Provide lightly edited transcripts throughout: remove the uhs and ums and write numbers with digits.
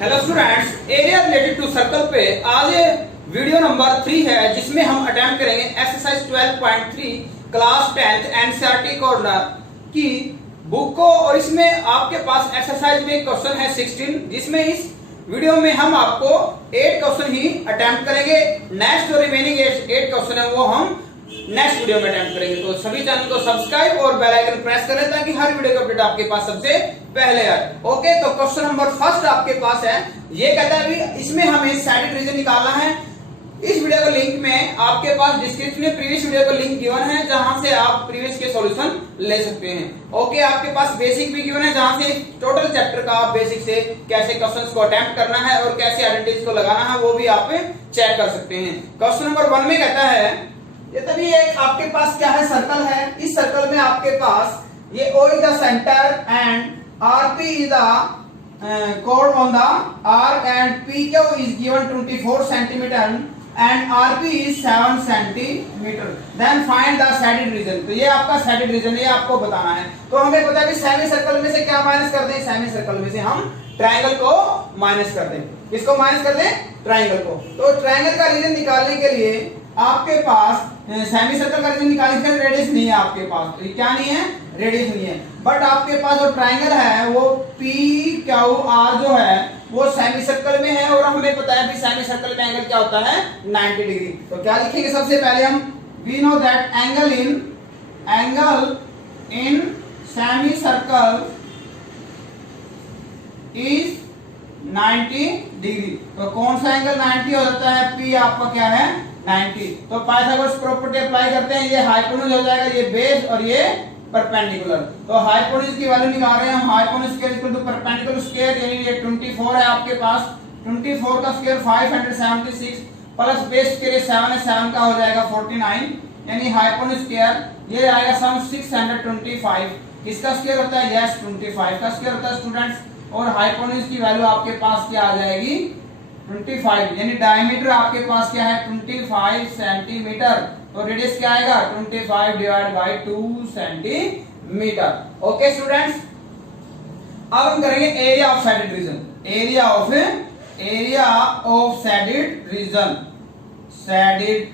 Hello students, area related to circle पे आज video number 3 है, जिसमें हम अटेम्प्ट करेंगे exercise 12.3 class 10th NCERT corner की बुक को। और इसमें आपके पास एक्सरसाइज में क्वेश्चन है 16, जिसमें इस वीडियो में हम आपको 8 क्वेश्चन ही अटेम्प्ट करेंगे। नेक्स्ट जो रिमेनिंग 8 क्वेश्चन है वो हम नेक्स्ट वीडियो में अटेम्प्ट करेंगे। तो सभी चैनल को सब्सक्राइब और बेल आइकन प्रेस करें ताकि हर वीडियो का अपडेट आपके पास सबसे पहले आए। ओके, तो क्वेश्चन नंबर फर्स्ट आपके पास है, ये कहता है भी इसमें हमें साइडेड रीजन निकालना है। इस वीडियो का लिंक में आपके पास डिस्क्रिप्शन में प्रीवियस वीडियो का लिंक गिवन है, जहां से आप प्रीवियस के सॉल्यूशन ले सकते हैं। ओके, आपके पास बेसिक भी गिवन है, जहां से टोटल चैप्टर का आप बेसिक से कैसे क्वेश्चंस को अटेम्प्ट करना है और कैसे आइडेंटिटीज को लगाना है वो भी आप चेक कर सकते हैं। क्वेश्चन नंबर 1 में कहता है, ये तभी एक आपके पास क्या है, सर्कल है। इस सर्कल में आपके पास ये O is the center and RP is the chord on the arc and PQ is given 24 centimeter and RP is 7 centimeter. Then find the shaded region. तो ये आपका shaded region है, ये आपको बताना है। तो हमें पता है कि सेमी सर्कल में से क्या माइनस कर दें, सेमी सर्कल में से हम ट्राइंगल को माइनस कर दें। किसको माइनस कर दें? ट्राइंगल को। तो ट्राइंगल का रीजन निकालने के लिए आपके पास सेमी सर्कल का रीजन निकालने के लिए रेडियस नहीं है आपके पास। तो क्या नहीं है? रेडियस नहीं है। बट आपके पास जो ट्राइंगल है वो PQR जो है वो सेमी सर्कल में है, और हमें पता है कि सेमी सर्कल में एंगल क्या होता है, 90 डिग्री। तो क्या लिखेंगे सबसे पहले हम, we know that angle in semi circle is 90 degree. तो कौन सा एंगल 90 हो जाता है? P आपका क्या है? 90। तो पाइथागोरस प्रॉपर्टी अप्लाई करते हैं, ये हाइपोटेन्यूज हो जाएगा, ये बेस और ये परपेंडिकुलर। तो हाइपोटेन्यूज की वैल्यू निकाल रहे हैं हम, hypotenuse square equal to perpendicular square, यानी ये 24 है आपके पास, 24 का स्क्वायर 576 प्लस बेस के लिए 7 है, 7 का हो जाएगा 49, यानी हाइपोटेन्यूज स्क्वायर ये आएगा सम 625। किसका स्क्वायर होता है? यस, 25 का स्क्वायर होता है स्टूडेंट्स। और हाइपोटेन्यूज की वैल्यू आपके पास क्या आ जाएगी? 25, यानी डायमीटर आपके पास क्या है? 25 सेंटीमीटर। तो रेडियस क्या आएगा? 25 divide by 2 centimetre. Okay students, अब हम करेंगे area of shaded region. Area of shaded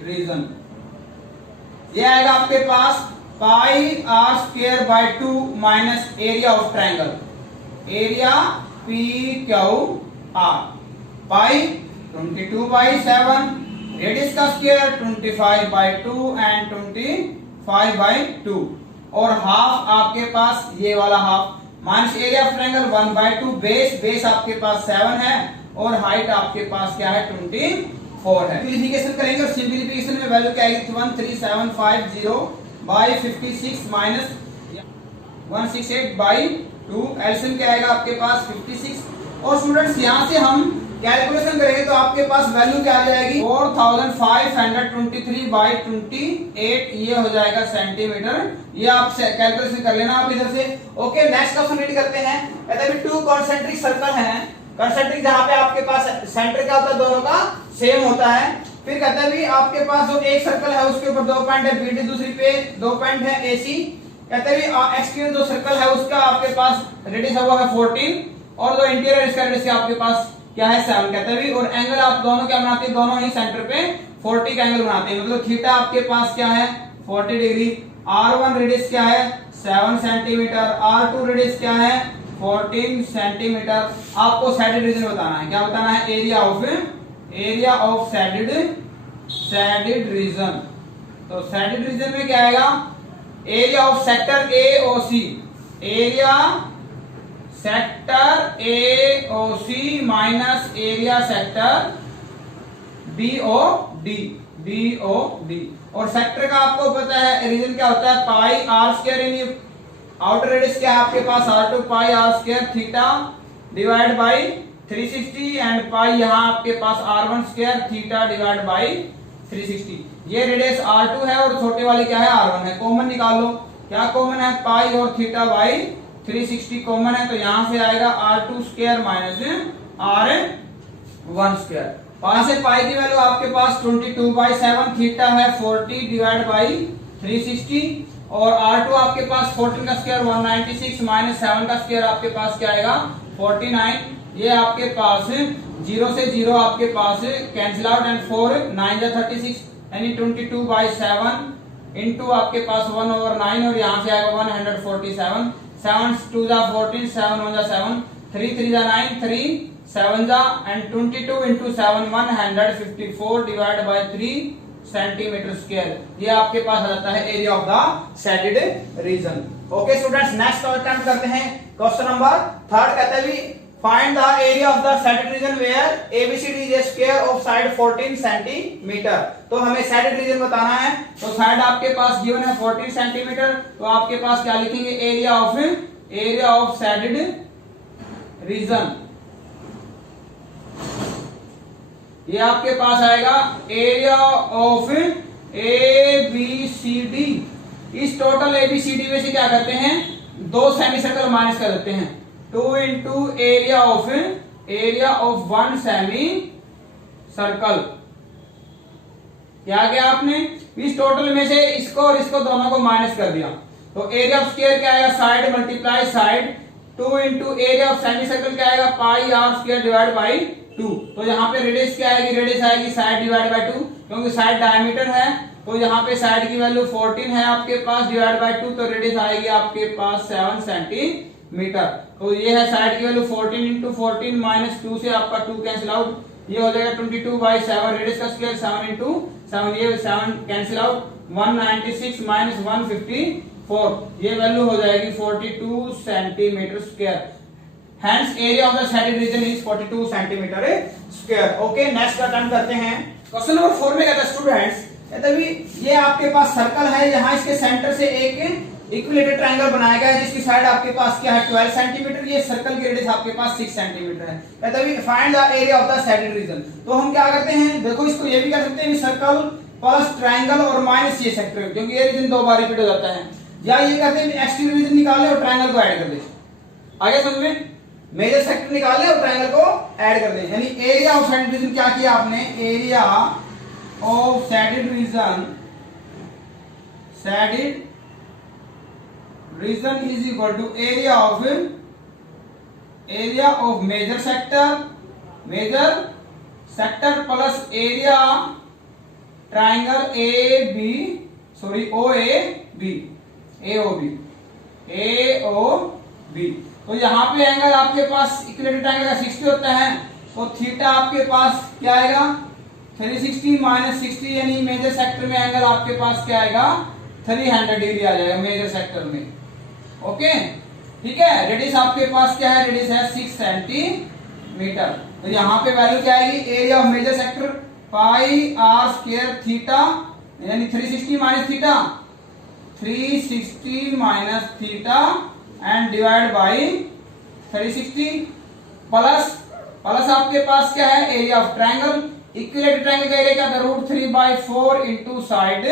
region ये आएगा आपके पास pi r square by 2 minus area of triangle, area PQR, pi 22/7, radius का स्क्वायर 25/2 एंड 25/2, और हाफ आपके पास ये वाला half minus area of triangle 1/2, base आपके पास 7 है और हाइट आपके पास क्या है? 24 है। सिंपलीफिकेशन करेंगे और सिंपलीफिकेशन में वैल्यू क्या आएगी? 13750/56 माइनस 168/2, एलसीएम क्या आएगा आपके पास? 56। और स्टूडेंट्स यहां से हम कैलकुलेशन करेंगे तो आपके पास वैल्यू क्या आ जाएगी? 4523/28, ये हो जाएगा सेंटीमीटर। ये आप कैलकुलेशन कर लेना आप इधर से। ओके, नेक्स्ट क्वेश्चन रीड करते हैं। कहते हैं 2 कॉन्सेंट्रिक सर्कल हैं, कॉन्सेंट्रिक जहां पे आपके पास सेंटर क्या होता है? दोनों का सेम होता है। फिर कहते हैं भी आपके पास जो एक सर्कल है उसके ऊपर 2 पॉइंट है, BD दूसरी पे 2 पॉइंट है, AC। कहते हैं भी एक्सटीरियर जो सर्कल है उसका आपके पास रेडियस हुआ है 14, और जो इंटीरियर इसका रेडियस आपके पास क्या है? 7। कहते हैं भी, और एंगल आप दोनों क्या बनाते हैं? दोनों ही सेंटर पे 40 का एंगल बनाते हैं। मतलब थीटा आपके पास क्या है? 40 डिग्री। R1 रेडियस क्या है? 7 सेंटीमीटर। R2 रेडियस क्या है? 14 सेंटीमीटर। आपको सैडेड रीजन बताना है। क्या बताना है? Area of shaded region. तो सैडेड रीजन में क्या आएगा? Area of sector AOC, area sector AOC minus area sector BOD। और सेक्टर का आपको पता है रीजन क्या होता है? पाई आर स्क्वायर, यानी आउटर रेडियस क्या है आपके पास? R2 pi r square theta divide by 360, and pi यहाँ आपके पास R1 square theta divide by 360। ये रेडियस R2 है और छोटे वाली क्या है? R1 है। कॉमन निकाल लो। क्या कॉमन है? पाई और थीटा बाई 360 कॉमन है, तो यहां से आएगा R2 square minus R1 square. वहां से पाई की वैल्यू आपके पास 22/7, थीटा है 40 डिवाइड बाई 360, और R2 आपके पास 14 का स्क्वायर 196 माइनस 7 का स्क्वायर आपके पास क्या आएगा? 49, ये आपके पास 0 से 0 आपके पास कैंसिल आउट एंड 4 9 जा 36 यानी 22/7 इनटू आपके पास 1/9 और यहाँ से आएगा 147 7 2 जा 14 7 1 जा 7 3 3 जा 9 3 7 जा and 22 into 7 154 divide by 3 centimetre square. ये आपके पास आ जाता है area of the shaded region. Okay students, next attempt करते हैं क्वेश्चन नंबर 3 कहता है find the area of the shaded region where ABCD is a square of side 14 centimetre. तो हमें शेडेड रीजन बताना है, तो साइड आपके पास गिवन है 14 सेंटीमीटर, तो आपके पास क्या लिखेंगे एरिया ऑफ शेडेड रीजन। ये आपके पास आएगा एरिया ऑफ एबीसीडी। इस टोटल एबीसीडी में से क्या करते हैं, 2 सेमी सर्कल माइनस कर देते हैं, 2 into area of 1 semi circle. क्या किया आपने, इस टोटल में से इसको और इसको दोनों को माइनस कर दिया, तो एरिया ऑफ स्क्वायर क्या आएगा, side multiply side, 2 into area of semi circle क्या आएगा, pi r square divide by 2। तो यहाँ पे रेडियस क्या आएगी, रेडियस आएगी साइड डिवाइड बाय 2, क्योंकि साइड डायमीटर है, तो यहाँ पे साइड की वैल्यू 14 है आपके पास डिवाइड बाय 2, तो रेडियस आएगी आपके पास 7 सेंटीमीटर। तो ये है साइड की वैल्यू 14 इंटू 14 माइनस 2 से आपका 2 कैंसिल आउट, ये हो जाएगा 22/7, रेडियस का स्क्वायर 7 इंटू 7, ये 7 कैंसिल आउट, 196 माइनस 154, ये वैल्यू हो जाएगी 42 centimetre square. Hence area of the shaded region is 42 centimetre square. Okay, next attempt करते हैं क्वेश्चन नंबर 4 में कहता है स्टूडेंट्स, कहता है ये आपके पास सर्कल है, यहाँ इसके सेंटर से एक इक्विलेटरल ट्रायंगल बनाया गया है जिसकी साइड आपके पास क्या है 12 सेंटीमीटर, ये सर्कल की रेडियस आपके पास 6 सेंटीमीटर है। कहता है find the area of the shaded region. तो हम क्या करते हैं, देखो इसको ये भी कर सकते हैं सर्कल प्लस ट्रायंगल और माइनस ये सेक्टर, क्योंकि ये रीजन 2 बार रिपीट हो जाता है, या ये करते हैं एक्सटीरियर रीजन निकाले और ट्रायंगल को ऐड कर दे। आगे समझ में, मेजर सेक्टर निकाल ले और ट्रायंगल को ऐड कर दें, यानी एरिया ऑफ शेडेड रीजन क्या किया आपने, area of shaded region is equal to area of major sector plus area triangle AOB। तो यहाँ पे एंगल आपके पास इक्विलेटरल ट्रायंगल का 60 होता है, तो थीटा आपके पास क्या आएगा 360 माइनस 60, यानी मेजर सेक्टर में एंगल आपके पास क्या आएगा 300 डिग्री आ जाएगा मेजर सेक्टर में। ओके ठीक है, रेडियस आपके पास क्या है, रेडियस है 6 सेंटीमीटर। तो यहाँ पे वैल्यू क्या आएगी, area of major sector pi r square theta, यानी 360 minus theta and divide by 360 plus आपके पास क्या है area of triangle, equilateral triangle का एरिया क्या था √3/4 इंटू साइड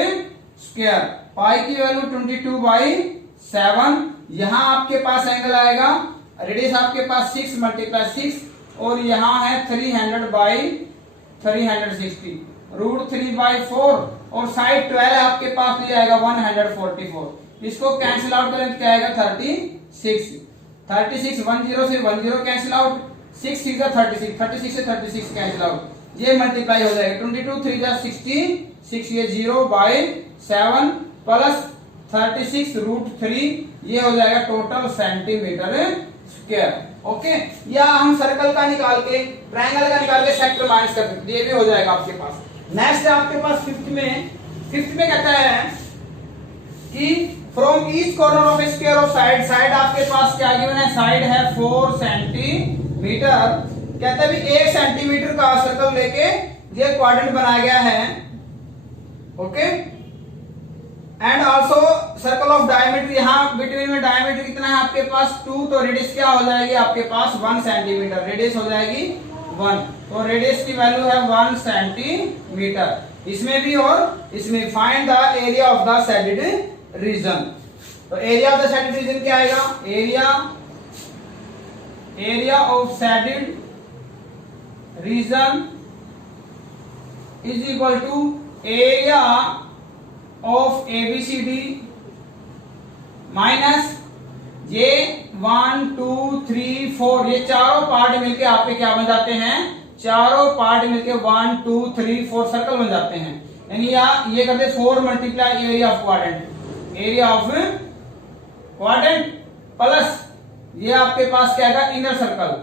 स्क्वायर, पाई की वैल्यू 22/7, यहाँ आपके पास एंगल आएगा, रेडियस आपके पास 6 मल्टीप्लाई 6 और यहाँ है 300/360, √3/4 और साइड 12 है आपके पास, तो ये आएगा 144, इसको कैंसिल आउट करें क्या आएगा 36 10 से 10 कैंसिल आउट, 6 6 जा 36 से 36 कैंसिल आउट, ये मल्टीप्लाई हो जाएगा 22 3 जा 66, ये 0/7 प्लस 36 √3, ये हो जाएगा टोटल सेंटीमीटर स्क्वायर। ओके, या हम सर्कल का निकाल के ट्रायंगल का निकाल के सेक्टर माइनस कर सकते, ये भी हो जाएगा आपके पास। नेक्स्ट आपके पास फिफ्थ में कहता है कि from each corner of square of side आपके पास क्या गिवन है, साइड है 4 सेंटीमीटर, कहता है 1 सेंटीमीटर का सर्कल लेके ये क्वाड्रेंट बनाया गया है। Okay, and also circle of diameter, यहाँ बिटवीन में डायमीटर कितना है आपके पास 2, तो रेडियस क्या हो जाएगी आपके पास 1 सेंटीमीटर, रेडियस हो जाएगी 1, तो रेडियस की वैल्यू है 1 सेंटीमीटर इसमें भी और इसमें। Find the area of the shaded region. तो area of the shaded region क्या आएगा, area of shaded region is equal to area of ABCD minus ये 1 2 3 4 ये चारों पार्ट मिलके आपके क्या बन जाते हैं, चारों पार्ट मिलके 1 2 3 4 सर्कल बन जाते हैं। यानी ये करते 4 multiply area of quadrant, area of quadrant plus ये आपके पास क्या है, इनर सर्कल,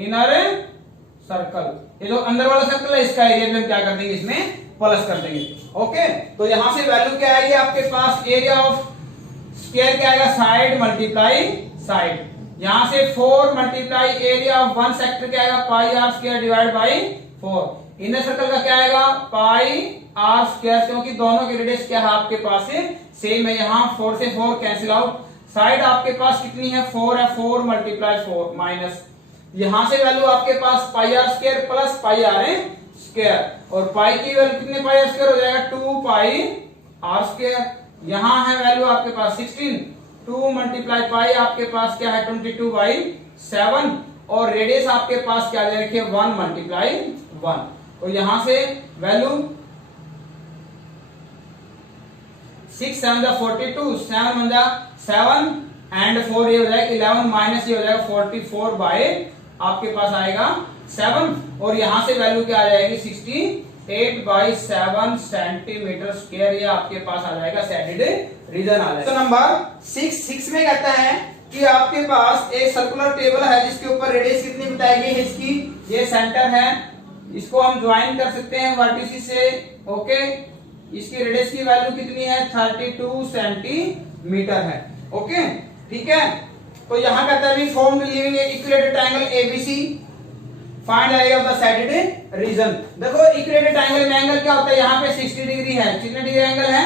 इनर सर्कल, ये जो अंदर वाला सर्कल है इसका एरिया में क्या कर देंगे, इसमें प्लस कर देंगे। ओके, तो यहां से वैल्यू क्या आएगी आपके पास, एरिया ऑफ स्क्वायर क्या आएगा, साइड मल्टीप्लाई साइड। यहां से 4 multiply area of one sector क्या आएगा, pi r square divide by 4। Inner circle का क्या आएगा, पाई आर स्क्वायर, क्योंकि दोनों के रेडियस क्या है आपके पास सेम है। यहां 4 से 4 कैंसिल आउट, साइड आपके पास कितनी है, 4 है, 4 मल्टीप्लाई 4 माइनस, यहां से वैल्यू आपके पास pi r square plus pi r square, और पाई की वैल्यू कितने पाई आर स्क्वायर हो जाएगा, 2 पाई आर स्क्वायर। यहां है वैल्यू आपके पास 16, 2 मल्टीप्लाई पाई आपके पास क्या है 22 बाई 7, और रेडियस आपके पास क्या दे रखी है 1 मल्टीप्लाई 1। तो यहां से वैल्यू 6 7 42, 7 एंड 4 ये हो जाएगा 11 माइनस ये हो जाएगा 44 बाय आपके पास आएगा 7, और यहां से वैल्यू क्या आ जाएगी 68 बाई 7 सेंटीमीटर स्क्वायर, ये आपके पास आ जाएगा सैडिड रीजन आ जाएगा। तो नंबर 6 में कहता है कि आपके पास एक सर्कुलर टेबल है जिसके ऊपर रेडियस कितनी बताई गई है इसकी, ये सेंटर है, इसको हम ज्वाइन कर सकते हैं वर्टिसिस से। ओके, इसकी रेडियस की वैल्यू कितनी है 32 सेंटीमीटर है। ओके, ठीक है, तो यहां कहता है form leaving equilateral triangle ABC, find area of the shaded region. देखो इक्विलेटरल ट्रायंगल में एंगल क्या होता है, यहाँ पे 60 डिग्री है, कितने डिग्री एंगल है,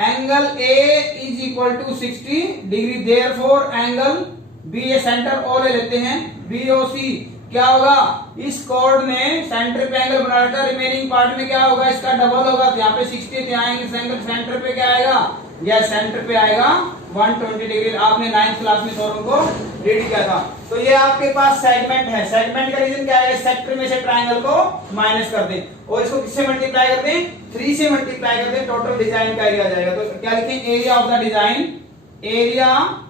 angle A is equal to 60 degree, therefore angle B, a centre O ले लेते हैं, बीओसी क्या होगा, इस कॉर्ड में सेंटर पे एंगल बना रखा, रिमेनिंग पार्ट में क्या होगा, इसका डबल होगा, तो यहाँ पे 60, यहाँ एंगल सेंटर पे क्या आएगा, या सेंटर पे आएगा 120 डिग्री। आपने 9th क्लास में थोरों को रीड किया था। तो ये आपके पास सेगमेंट है, सेगमेंट का रीजन क्या है, सेक्टर में से ट्रायंगल को माइनस कर दें और इसको किससे मल्टीप्लाई कर दें, 3 से मल्टीप्लाई कर दें, टोटल डिजाइन का एरिया आ जाएगा। तो क्या लिखें, area of the design, area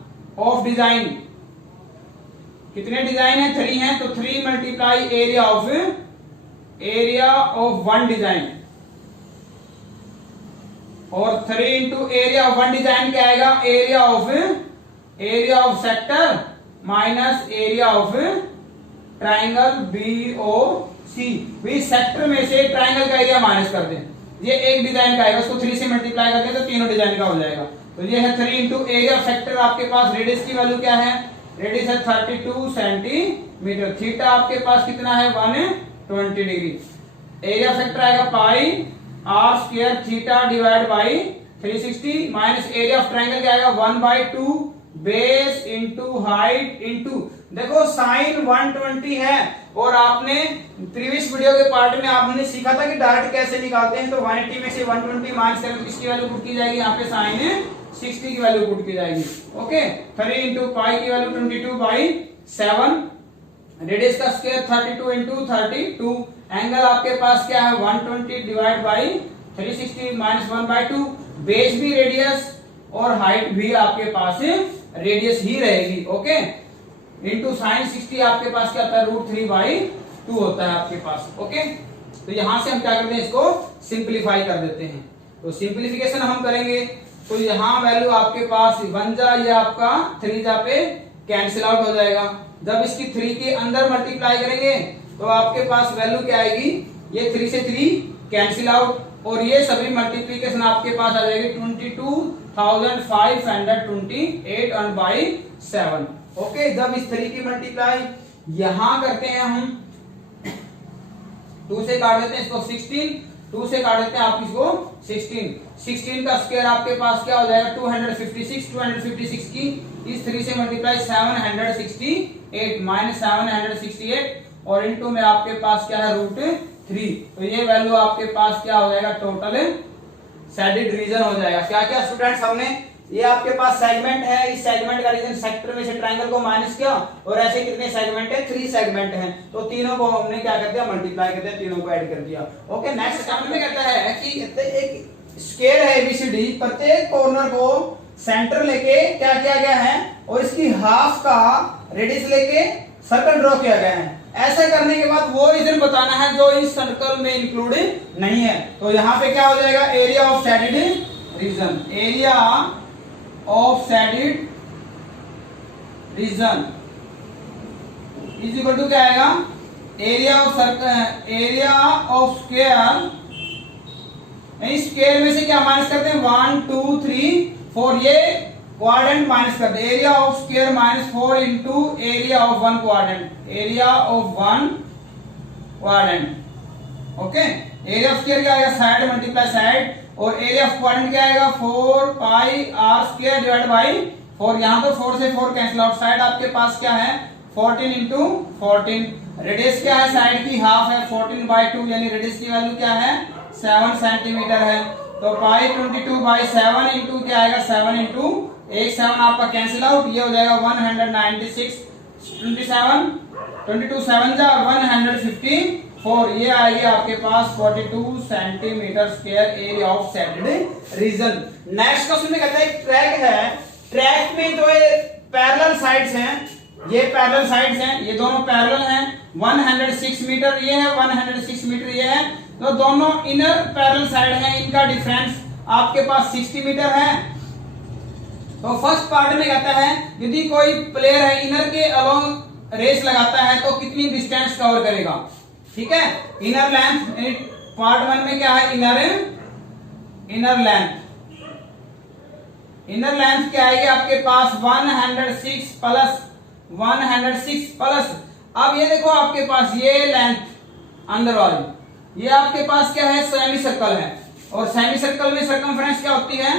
of design, कितने डिजाइन है 3 है, तो 3 multiply area of one design, और 3 into area of one design क्या आएगा, area of sector minus area of triangle BOC. भी सेक्टर में से ट्राइंगल का एरिया माइनस कर दें, ये एक डिजाइन का आएगा, उसको 3 से मल्टीप्लाई कर दें तो तीनों डिजाइन का हो जाएगा। तो ये है 3 इंटू एरिया ऑफ सेक्टर, आपके पास रेडियस की वैल्यू क्या है, रेडियस है 32 सेंटीमीटर, थीटा आपके पास कितना है 120 डिग्री, एरिया ऑफ सेक्टर आएगा pi r square theta divide by 360 minus area of triangle क्या आएगा 1/2 बेस इंटू हाइट इंटू, देखो साइन 120 है, और आपने प्रीवियस वीडियो के पार्ट में आपने सीखा था कि डायरेक्ट कैसे निकालते हैं। तो 180 में से 120 माइनस करें तो इसकी वैल्यू पुट की जाएगी, यहाँ पे साइन 60 की वैल्यू पुट की जाएगी। ओके, 3 इंटू पाई की वैल्यू 22/7, रेडियस का स्क्वायर 32 इंटू 32, एंगल आपके पास क्या है 120 डिवाइड बाई 360 माइनस 1/2, बेस भी रेडियस और हाइट भी आपके पास रेडियस ही रहेगी। ओके, इंटू साइन 60 आपके पास क्या होता है √3/2 होता है आपके पास। ओके, तो यहां से हम क्या करते हैं, इसको सिंप्लीफाई कर देते हैं। तो सिंप्लीफिकेशन हम करेंगे तो यहां वैल्यू आपके पास 1 जा, ये आपका 3 जा पे कैंसिल आउट हो जाएगा। जब इसकी 3 के अंदर मल्टीप्लाई करेंगे तो आपके पास वैल्यू क्या आएगी, ये 3 से 3 कैंसिल आउट, और ये सभी मल्टीप्लीकेशन आपके पास आ जाएगी 22,528 और बाई 7। ओके, जब इस 3 की मल्टीप्लाई यहां करते हैं हम 2 से काट देते हैं इसको 16, 2 से काट देते हैं आप इसको 16 का स्क्वायर आपके पास क्या हो जाएगा 256 की इस 3 से मल्टीप्लाई 768 माइनस 768, और इनटू में आपके पास क्या है √3। तो ये वैल्यू आपके पास क्या हो जाएगा, टोटल सैडिड रीजन हो जाएगा। क्या क्या स्टूडेंट्स हमने, ये आपके पास सेगमेंट है, इस सेगमेंट का रीजन सेक्टर में से ट्रायंगल को माइनस किया, और ऐसे कितने सेगमेंट है 3 सेगमेंट हैं, तो तीनों को हमने क्या कर दिया मल्टीप्लाई कर दिया, तीनों को ऐड कर दिया। ओके, नेक्स्ट क्वेश्चन में कहता है कि एक स्क्वायर है एबीसीडी, प्रत्येक कॉर्नर को सेंटर लेके क्या किया गया है और इसकी हाफ का रेडियस लेके सर्कल ड्रॉ किया गया है। ऐसा करने के बाद वो रीजन बताना है जो इस सर्कल में इंक्लूड नहीं है। तो यहां पे क्या हो जाएगा, area of shaded region, area of shaded region is equal to क्या आएगा, area of circle, area of square, square में से क्या माइनस करते हैं 1 2 3 4, ये क्वाड्रेंट माइनस कर दे, area of square minus 4 into area of one quadrant, area of one quadrant. Okay, area of square क्या आएगा, साइड मल्टीप्लाई साइड, और एरिया ऑफ क्वाड्रेंट क्या आएगा 4 pi r square divide by 4। यहां तो 4 से 4 कैंसिल आउट, साइड आपके पास क्या है 14 इंटू 14, रेडियस क्या है साइड की हाफ है 14/2, यानी रेडियस की वैल्यू क्या है 7 सेंटीमीटर है। तो पाई 22/7 इंटू क्या आएगा 7 इंटू 7 आपका कैंसिल आउट, ये हो जाएगा 196, 27 22 7 जा 154, ये आएगी आपके पास 42 centimetre square area of shaded reason. Next question में कहता है एक ट्रैक है, ट्रैक में जो है पैरेलल साइड्स हैं, ये पैरेलल साइड्स हैं, ये दोनों पैरेलल हैं, 106 मीटर ये है, 106 मीटर ये है, तो दोनों इनर पैरेलल साइड हैं, इनका डिफरेंस आपके पास 60 मीटर है। तो फर्स्ट पार्ट में कहता है यदि कोई प्लेयर है इनर के अलोंग रेस लगाता है तो कितनी डिस्टेंस कवर करेगा। ठीक है, इनर लेंथ, पार्ट 1 में क्या है इनर लेंथ, इनर लेंथ क्या आएगी आपके पास 106 प्लस, अब ये देखो आपके पास ये लेंथ अंदर वाली, ये आपके पास क्या है सेमी सर्कल है, और सेमी सर्कल में सर्कमफ्रेंस क्या होती है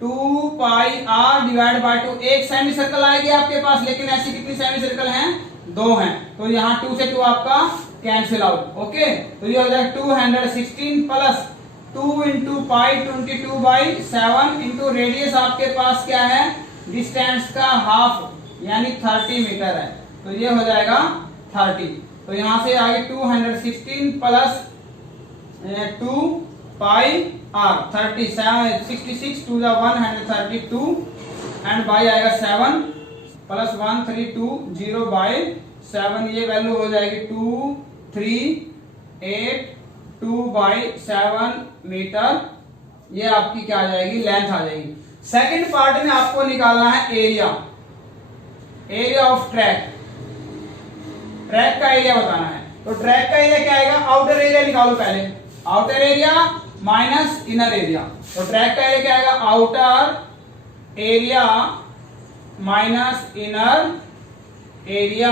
2 पाई आर डिवाइड बाय 2, एक सेमी सर्कल आएगी आपके पास, लेकिन ऐसी कितनी सेमी सर्कल हैं 2 हैं, तो यहाँ 2 से 2 आपका कैंसिल आउट। ओके, तो ये हो जाएगा 216 plus 2 into pi 22/7 into radius आपके पास क्या है डिस्टेंस का हाफ यानी 30 मीटर है, तो ये हो जाएगा 30। तो यहां से आगे 216 plus 2 pi r 37 66 2 132 and by आएगा 7 प्लस 1320/7, ये वैल्यू हो जाएगी 2382/7 मीटर, ये आपकी क्या आ जाएगी लेंथ आ जाएगी। सेकंड पार्ट में आपको निकालना है एरिया ऑफ ट्रैक, ट्रैक का एरिया बताना है। तो ट्रैक का एरिया क्या आएगा, आउटर एरिया निकालो पहले, outer area minus inner area, तो ट्रैक का एरिया क्या आएगा outer area minus inner area.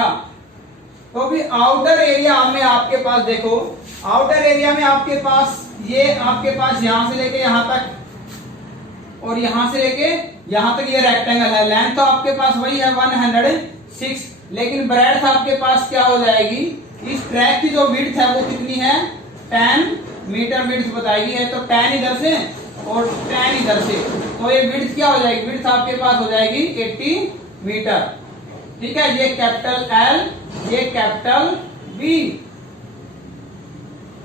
तो भी आउटर एरिया में आपके पास देखो, आउटर एरिया में आपके पास ये आपके पास यहां से लेके यहां तक और यहां से लेके यहां तक ये रेक्टेंगल है, लेंथ तो आपके पास वही है 106, लेकिन ब्रेड्थ आपके पास क्या हो जाएगी, इस ट्रैक की जो विड्थ है वो कितनी है 10 मीटर विड्थ बताएगी है, तो 10 इधर से और 10 इधर से, तो ये विड्थ क्या हो जाएगी, विड्थ आपके पास हो जाएगी 80 मीटर। ठीक है, ये कैपिटल L, ये कैपिटल B,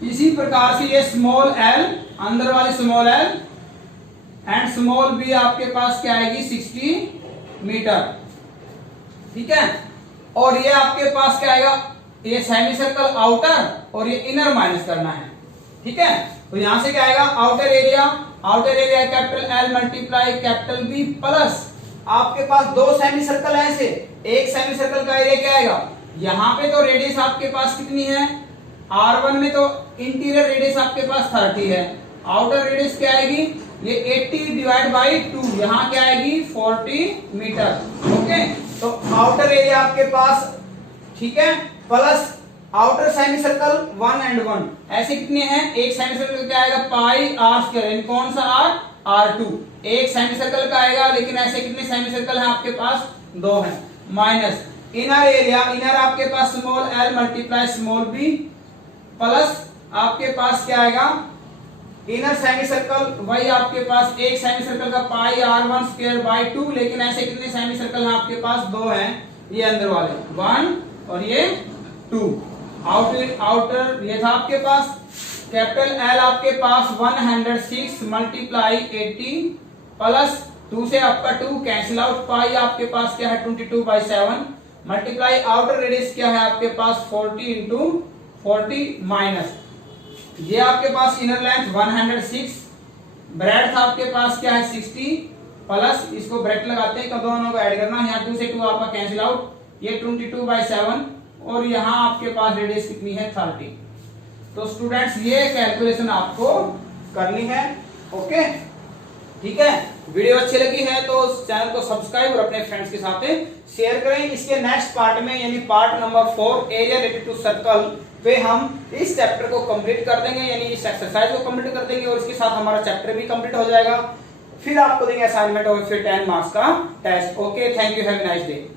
इसी प्रकार से ये स्मॉल l, अंदर वाली small l and small b आपके पास क्या आएगी 60 मीटर। ठीक है, और ये आपके पास क्या आएगा, ये सेमी सर्कल आउटर और ये इनर माइनस करना है। ठीक है, तो यहां से क्या आएगा outer area capital L multiply capital B plus आपके पास 2 सेमी सर्कल है ऐसे, एक सेमी सर्कल का एरिया क्या आएगा, यहां पे तो रेडियस आपके पास कितनी है R1 में, तो इंटीरियर रेडियस आपके पास 30 है, आउटर रेडियस क्या आएगी ये 80/2, यहां क्या आएगी 40 मीटर। ओके, तो आउटर एरिया आपके पास ठीक है plus outer semi circle 1 and 1, ऐसे कितने हैं, एक सेमी सर्कल क्या आएगा पाई आर स्क्वायर, कौन सा R2, एक सेमी सर्कल का आएगा, लेकिन ऐसे कितने सेमी सर्कल हैं आपके पास 2 हैं, माइनस इनर एरिया, इनर आपके पास small l multiply small b plus आपके पास क्या आएगा इनर सेमी सर्कल, वही आपके पास एक सेमी सर्कल का पाई R1 स्क्वायर बाई 2, लेकिन ऐसे कितने सेमी सर्कल हैं आपके पास 2 हैं, ये अंदर वाले 1 और ये 2, आउटर ये था आपके पास कैपिटल L आपके पास 106 मल्टीप्लाई 80 प्लस 2 से आपका 2 कैंसिल आउट, पाई आपके पास क्या है 22/7 मल्टीप्लाई आउटर रेडियस क्या है आपके पास 40 इंटू 40 माइनस ये आपके पास इनर लेंथ 106, ब्रेड्थ आपके पास क्या है 60 प्लस इसको ब्रैकेट लगाते हैं, दोनों को ऐड करना, यहाँ 2 से 2 आपका कैंसिल आउट, ये 22/7 और यहाँ आपके पास रेडियस कितनी है 30। तो स्टूडेंट्स ये कैलकुलेशन आपको करनी है। ओके ठीक है, वीडियो अच्छी लगी है तो चैनल को सब्सक्राइब और अपने फ्रेंड्स के साथ शेयर करें। इसके नेक्स्ट पार्ट में यानी part number 4 area related to circle पे हम इस चैप्टर को कंप्लीट कर देंगे, यानी इस एक्सरसाइज को कंप्लीट कर देंगे और इसके साथ हमारा चैप्टर भी कंप्लीट हो जाएगा। फिर आपको देंगे असाइनमेंट और फिर 10 मार्क्स का test. Okay, thank you, have a nice day.